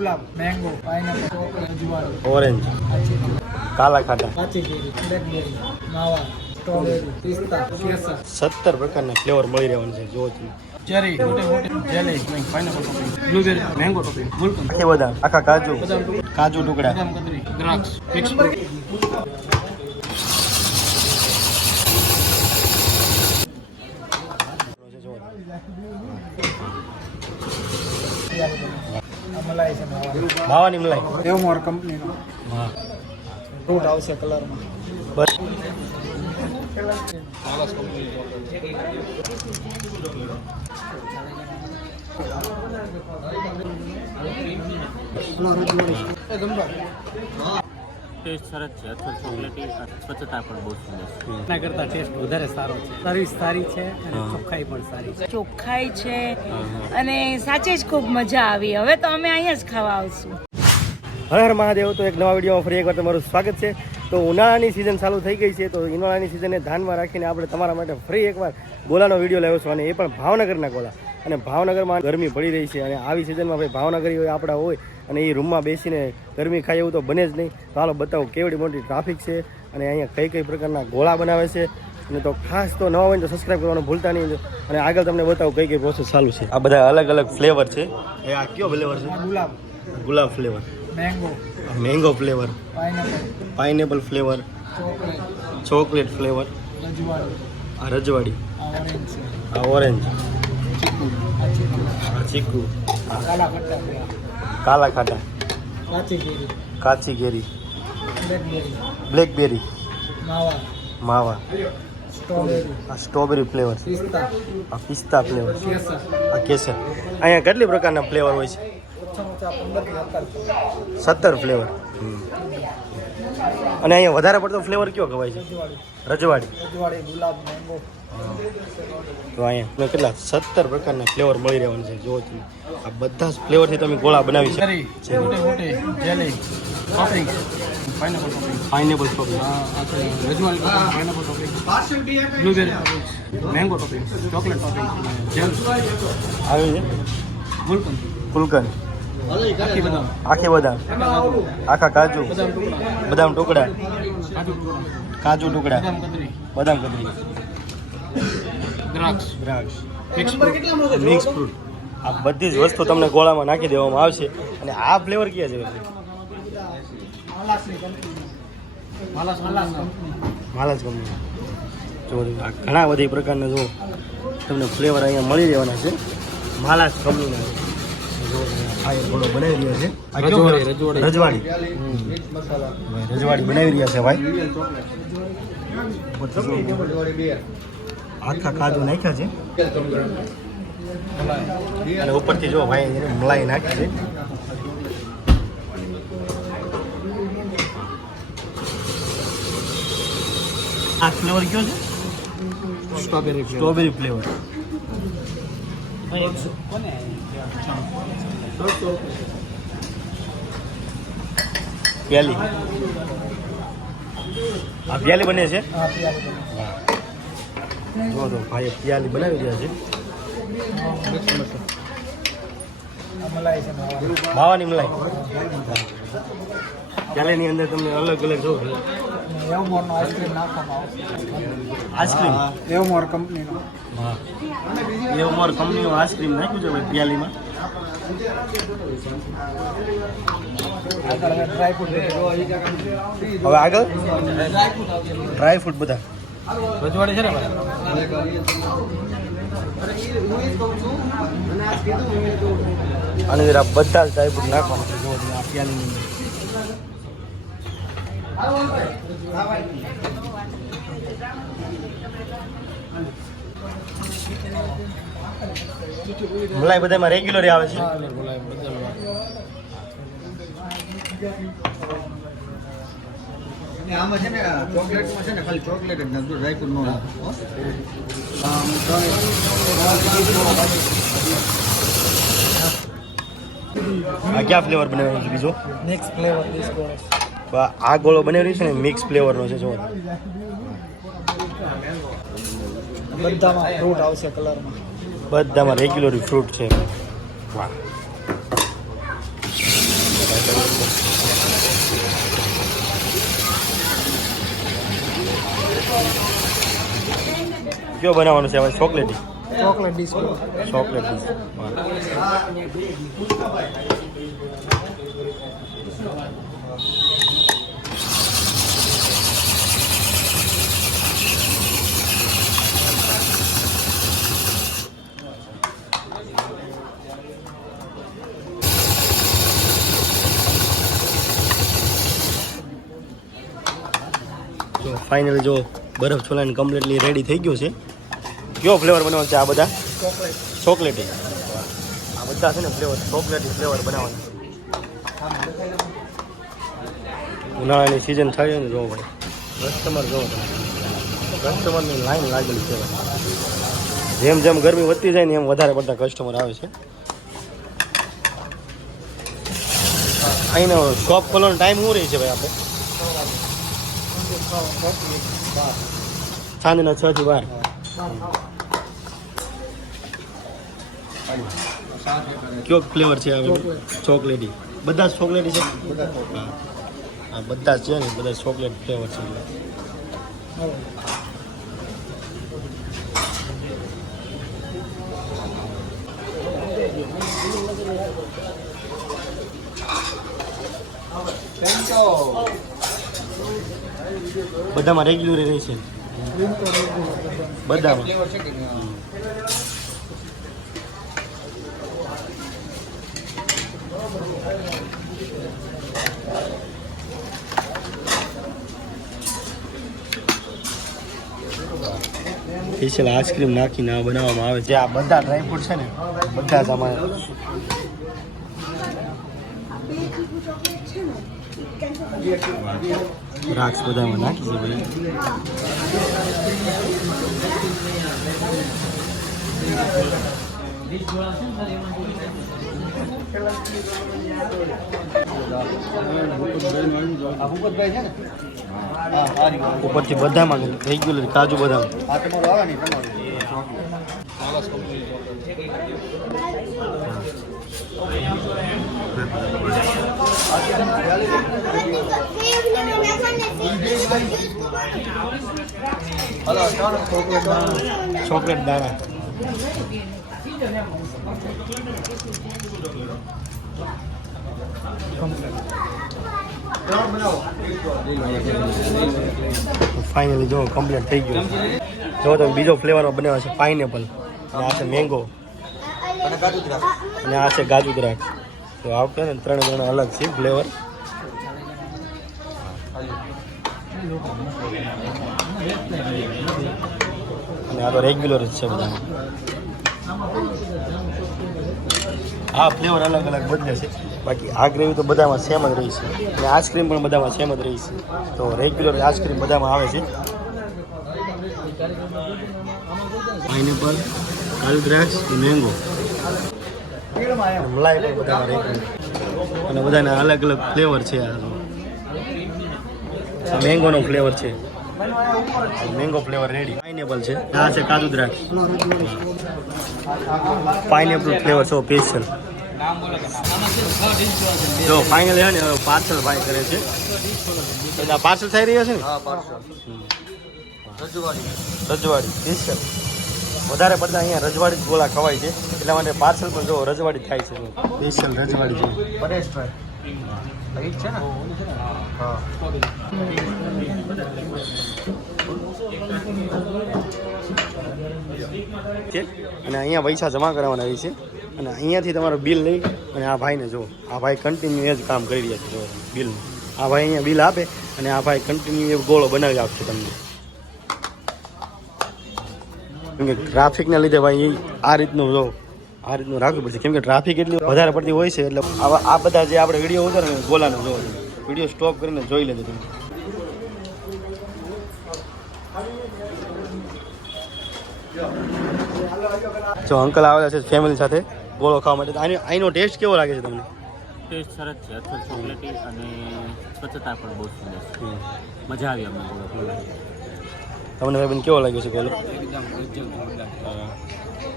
ગુલાબ mango pineapple chocolate અજવાળું. Orange કાલા ખાટા. કાચી કેરી બ્લેકબેરી માવા સ્ટ્રોબેરી પિસ્તા કેસર. સત્તર પ્રકારના ફ્લેવર મળી રહેવાનું છે જો તમે. ચેરી મોટી મોટી. Jelly pineapple topping blueberry mango topping gulkand. આખી બધા આખા કાજુ. કાજુ ટુકડા. બદામ કતરી દ્રાક્ષ મિક્સ ફ્રૂટ આ મલાઈ છે માવા માવાની મલાઈ એવમોર કંપનીનો હા ફ્રૂટ આવશે કલરમાં બસ ટેસ્ટ સરસ છે. અથવા ચોકલેટી સ્વચ્છતા પણ બહુ સુંદર છે. એના કરતાં ટેસ્ટ વધારે સારો છે. સર્વિસ સારી છે અને ચોખ્ખાઈ પણ સારી છે. ચોખ્ખાઈ છે અને સાચે જ ખૂબ મજા આવી. હવે તો અમે અહીંયા જ ખાવા આવશું. હર હર મહાદેવ તો એક નવા વિડીયોમાં ફરી એકવાર તમારું સ્વાગત છે. તો ઉનાળાની સિઝન ચાલુ થઈ ગઈ છે તો ઉનાળાની સિઝનને ધ્યાનમાં રાખીને આપણે તમારા માટે ફરી એકવાર ગોલાનો વીડિયો લાવ્યો છું અને એ પણ ભાવનગરના ગોલા. અને ભાવનગરમાં ગરમી પડી રહી છે અને આવી સિઝનમાં ભાઈ ભાવનગરી આપણા હોય અને એ રૂમમાં બેસીને ગરમી ખાય એવું તો બને જ નહીં. તો હાલો બતાવો કેવડી મોટી ટ્રાફિક છે અને અહીંયા કઈ કઈ પ્રકારના ગોળા બનાવે છે? અને તો ખાસ તો નવા હોય તો સબસ્ક્રાઈબ કરવાનું ભૂલતા નહીં. અને આગળ તમને બતાવું કઈ કઈ પ્રોસેસ ચાલુ છે. આ બધા અલગ અલગ ફ્લેવર છે. એ આ કયો ફ્લેવર છે? ગુલાબ. ગુલાબ flavour mango mango flavour pineapple pineapple flavour chocolate chocolate flavour રજવાડી. આ રજવાડી. આ ઓરેન્જ આ ઓરેન્જ ચીકુ. કાલા ખાટા. કાચી કેરી બ્લેકબેરી. માવા. આ સ્ટ્રોબેરી ફ્લેવર. પિસ્તા. આ પિસ્તા ફ્લેવર. કેસર. આ કેસર. અહીંયા કેટલી પ્રકારના ફ્લેવર હોય છે? સત્તર ફ્લેવર અને અહીંયા વધારે પડતો ફ્લેવર કયો ખવાય છે? રજવાડી. રજવાડી રજવાડી ગુલાબ મેંગો તો અહીંયા કેટલા? સત્તર પ્રકારના ફ્લેવર મળી રહેવાનું છે. જો તમે. આ બધા જ ફ્લેવરથી તમે ગોળા બનાવી શકો. Pineapple topping mango chocolate gel આવી છે? ગુલકંદ. આખી બદામ. આખી બદામ. આખા કાજુ. બદામ ટુકડા. કાજુ ટુકડા. બદામ કતરી. દ્રાક્ષ. દ્રાક્ષ. મિક્સ ફ્રૂટ આ બધી જ વસ્તુ તમને ગોળામાં નાખી દેવામાં આવશે. અને આ ફ્લેવર ક્યાં છે? માલાસ માલાસ કંપની માલાજ કંપની જો આ ઘણા બધી પ્રકારના જો તમને ફ્લેવર અહીંયા મળી રહેવાના છે. માલાજ કંપનીના ગોળો બનાવી રહ્યો છે. રજવાડી, રજવાડી. બનાવી રહ્યા છે ભાઈ. આખા કાજુ નાખ્યા છે. અને ઉપરથી જો ભાઈ એને મલાઈ નાખી છે. આ ફ્લેવર કયો છે? સ્ટ્રોબેરી સ્ટ્રોબેરી ફ્લેવર પ્યાલી. આ પ્યાલી બને છે? જો તો ભાઈ પ્યાલી બનાવી રહ્યા છે. મલાઈ છે માવા માવાની મલાઈ. પ્યાલીની અંદર તમને અલગ અલગ જો એવમોરનો આઈસ્ક્રીમ નાખવામાં આવશે. આઈસ્ક્રીમ એવમોર કંપનીનો હા. એવું મારું આઈસ્ક્રીમ નાખ્યું છે ભાઈ પ્યાલીમાં. હવે ડ્રાયફ્રૂટ હવે આગળ? ડ્રાય ફ્રૂટ બધા. રજવાડી છે ને ભાઈ? અને જરા બધા ડ્રાય ફ્રૂટ નાખવાનું છે જો આ પ્યાલીની અંદર. મલાઈ બધામાં રેગ્યુલર આવે છે? આમાં છે ને ચોકલેટમાં છે ને ખાલી ચોકલેટ જ નાખજો ડ્રાયફ્રૂટ નો નાખો આ કયા ફ્લેવર બનાવ્યો છે બીજો? નેક્સ્ટ ફ્લેવર ડિસ્કો આ- ગોળો બનાવી છે ને મિક્સ ફ્લેવરનો છે જો બધામાં ફ્રૂટ આવશે કલરમાં. બધામાં રેગ્યુલર ફ્રૂટ છે. વાહ. કયો બનાવવાનું છે? હવે ચોકલેટી chocolate dish chocolate dish finally જો બરફ છોલાને કમ્પ્લીટલી રેડી થઈ ગયું છે. કયો ફ્લેવર બનાવવાનો છે આ બધા? ચોકલેટી આ બધા છે ને ફ્લેવર ચોકલેટી ફ્લેવર બનાવવાના ઉનાળાની સિઝન થઈ ને જોવો ભાઈ. કસ્ટમર જોવો તમે. કસ્ટમરની લાઈન લાગેલી છે જેમ જેમ ગરમી વધતી જાય ને એમ વધારે પડતા કસ્ટમર આવે છે. અહીંનો શોપ ખોલવાનો ટાઈમ શું રહે છે ભાઈ આપણે? સાંજના છ થી બાર ફ્લેવર છે ચોકલેટી બધા. જ ચોકલેટી છે? હા. બધા જ છે ને, બધા ચોકલેટ ફ્લેવર છે. બધામાં રેગ્યુલર રહે છે. બધામાં? સ્પેશિયલ આઈસ્ક્રીમ નાખીને આ બનાવવામાં આવે છે. આ બધા ડ્રાયફ્રૂટ છે ને, બધા જ અમારે દ્રાક્ષ બધામાં નાખી છે ભાઈ. ઉપરથી બધામાં રેગ્યુલર કાજુ બદામ તમારું ચોકલેટ. દાણા ફાઇનલી જો કમ્પ્લીટ થઈ ગયું. જો તમે બીજો ફ્લેવરનો બનાવ્યો છે પાઇનેપલ અને આ છે મેંગો અને આ છે ગાજુ દ્રાક્ષ. તો આ વખતે ને ત્રણ ત્રણ અલગ છે ફ્લેવર અને આ તો રેગ્યુલર જ છે બધા આ ફ્લેવર અલગ અલગ બદલે છે. બાકી આ ગ્રેવી તો બધામાં સેમ જ રહી છે. અને આઈસ્ક્રીમ પણ બધામાં સેમ જ રહી છે. તો રેગ્યુલર આઈસ્ક્રીમ બધામાં આવે છે. પાઇનેપલ કાજુ દ્રાક્ષ મેંગો અને બધાના અલગ અલગ ફ્લેવર છે આ. મેંગોનો ફ્લેવર છે. મેંગો ફ્લેવર રેડી પાઇનેપલ છે. આ છે કાજુ દ્રાક્ષ પાઇનેપલ ફ્લેવર છે સ્પેશિયલ જો ફાઇનલ હે ને પાર્સલ ભાઈ કરે છે. પાર્સલ થઈ રહ્યો છે ને? રજવાડી. રજવાડી સ્પેશિયલ વધારે પડતા અહીંયા રજવાડી ગોળા ખવાય છે. એટલા માટે પાર્સલ પણ જો રજવાડી થાય છે. સ્પેશિયલ રજવાડી છે. પરેશભાઈ એ છે ને? હા. છે. અને અહીંયા પૈસા જમા કરાવવાના હોય છે. અને અહીંયાથી તમારું બિલ લઈ અને આ ભાઈને જો આ ભાઈ કન્ટિન્યુ એ જ કામ કરી રહ્યા છે જો બિલનું. આ ભાઈ અહીંયા બિલ આપે અને આ ભાઈ કન્ટિન્યુ એ ગોળો બનાવી આપશે તમને. કેમ કે ટ્રાફિકના લીધે ભાઈ આ રીતનું જો આ રીતનું રાખવું પડશે. કેમ કે ટ્રાફિક એટલી વધારે પડતી હોય છે એટલે આ બધા જે આપણે વીડિયો ઉતારે ને ગોલાનો જો વીડિયો સ્ટોપ કરીને જોઈ લેજો તમે. જો અંકલ આવેલા છે ફેમિલી સાથે ગોળો ખાવા માટે. આની આનો ટેસ્ટ કેવો લાગે છે તમને? ટેસ્ટ સરસ છે અથવા ચોકલેટી અને સ્વચ્છતા પણ બહુ સુંદર છે. મજા આવી અમને ગોળો તમને ભાઈબંધ કેવો લાગ્યો છે ગોલો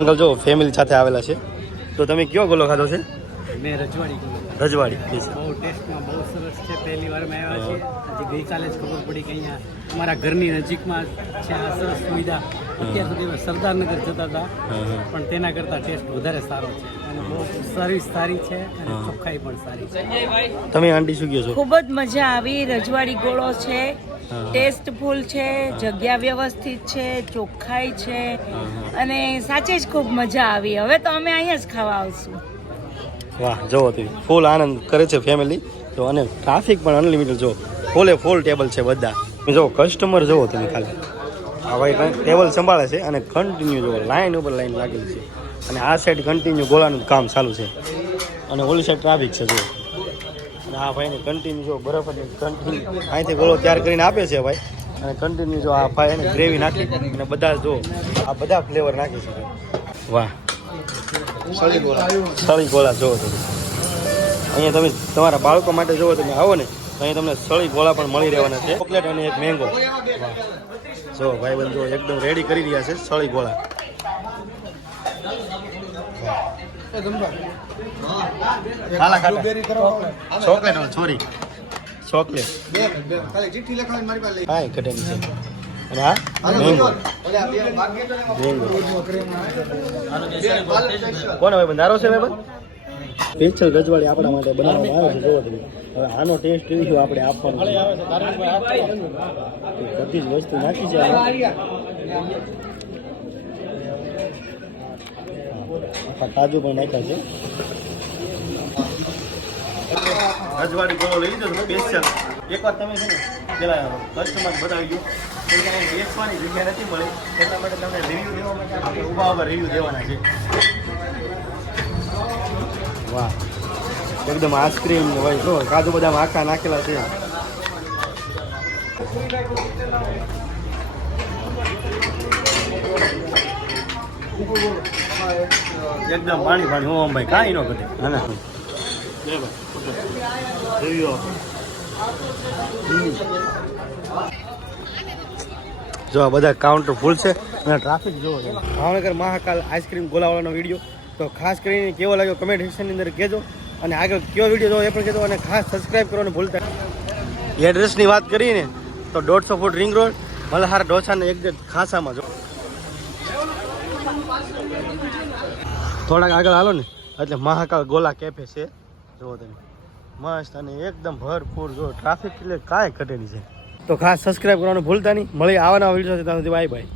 અંકલ જો ફેમિલી સાથે આવેલા છે. તો તમે કયો ગોલો ખાધો છે? મેં રજવાડી રજવાડી. બહુ ટેસ્ટમાં બહુ સરસ છે. પહેલી વાર મેં આવ્યા છીએ. હજી ગઈકાલે જ ખબર પડી કે અહીંયા અમારા ઘરની નજીકમાં છે આ સરસ સુવિધા. અત્યાર સુધી સરદારનગર જતા હતા. પણ તેના કરતાં ટેસ્ટ વધારે સારો છે. અને બહુ સર્વિસ સારી છે અને ચોખ્ખાઈ પણ સારી છે. તમે આંટી શું કહો છો? ખૂબ જ મજા આવી. રજવાડી ગોળો છે. ટેસ્ટફુલ છે, જગ્યા વ્યવસ્થિત છે, ચોખ્ખાઈ છે, અને સાચે જ ખૂબ મજા આવી. હવે તો અમે અહીંયા જ ખાવા આવશું. વાહ, જુઓ તમે ફૂલ આનંદ કરે છે ફેમિલી તો અને ટ્રાફિક પણ અનલિમિટેડ જો. ફૂલે ફૂલ ટેબલ છે બધા. જો કસ્ટમર જુઓ તમે ખાલી. આ ભાઈ ટેબલ સંભાળે છે અને કન્ટિન્યુ જોવો લાઈન ઉપર લાઈન લાગેલી છે. અને આ સાઈડ કન્ટિન્યુ ગોળાનું કામ ચાલુ છે. અને ઓલી સાઈડ ટ્રાફિક છે અને આ ભાઈને કન્ટિન્યુ જો બરફ કન્ટિન્યુ અહીંથી ગોળો તૈયાર કરીને આપે છે ભાઈ. અને કન્ટિન્યુ જો આ ભાઈ એને ગ્રેવી નાખી અને બધા જો આ બધા ફ્લેવર નાખી છે. વાહ. સળી ગોળા જોવો તમે. અહીંયા તમે તમારા બાળકો માટે જોવો તમે આવો ને તો અહીંયા તમને સળી ગોળા પણ મળી રહેવાના છે. ચોકલેટ અને એક મેંગો જો ભાઈ બંધુ એકદમ રેડી કરી રહ્યા છે સળી ગોળા. ખાલા ખાલા ચોકલેટ છોરી ચોકલેટ બે બે ખાલી ચિઠ્ઠી લખાવી મારી પાસે લઈ હા ઘટેલી છે. અને આ? મેંગો ભાઈ બંધારો છે ભાઈ સ્પેશિયલ રજવાડી આપણા માટે બનાવવામાં આવે છે જોવો તમે. હવે આનો ટેસ્ટ રિવ્યુ આપણે આપવાનો. બધી જ વસ્તુ નાખી છે. આખા કાજુ પણ નાખ્યા છે. રજવાડી ગોળો લઈ લીધો સ્પેશિયલ એકવાર તમે છે ને પેલા કસ્ટમર બતાવી ગયો વેચવાની જગ્યા નથી મળી એટલા માટે તમને રિવ્યુ દેવા માટે આપણે ઊભા ઊભા રિવ્યુ દેવાના છે. વાહ. એકદમ આઈસ્ક્રીમ ને ભાઈ જો કાજુ બદામ આખા નાખેલા છે. એકદમ પાણી પાણી ઓમ ભાઈ કાંઈ ન ઘટે. હા ના રિવ્યુ જો, આ બધા કાઉન્ટર ફૂલ છે. અને ટ્રાફિક જોવો છે. ભાવનગર મહાકાલ આઈસ્ક્રીમ ગોલાવાળાનો વીડિયો તો ખાસ કરીને કેવો લાગ્યો કમેન્ટ સેક્શનની અંદર કહેજો. અને આગળ કયો વીડિયો જોવો એ પણ કહેજો. અને ખાસ સબસ્ક્રાઈબ કરવાનું ભૂલતા. એડ્રેસની વાત કરીને તો દોઢસો ફૂટ રિંગ રોડ મલહાર, ડોસાને એકદમ ખાસામાં જો. થોડાક આગળ હાલો ને. એટલે મહાકાલ ગોલા કેફે છે. જુઓ તમે. મસ્ત અને એકદમ ભરપૂર જો ટ્રાફિક એટલે કાંઈ ઘટેલી છે. તો ખાસ સબસ્ક્રાઇબ કરવાનું ભૂલતા નહીં. મળી આવવાના વીડિયો બાય બાય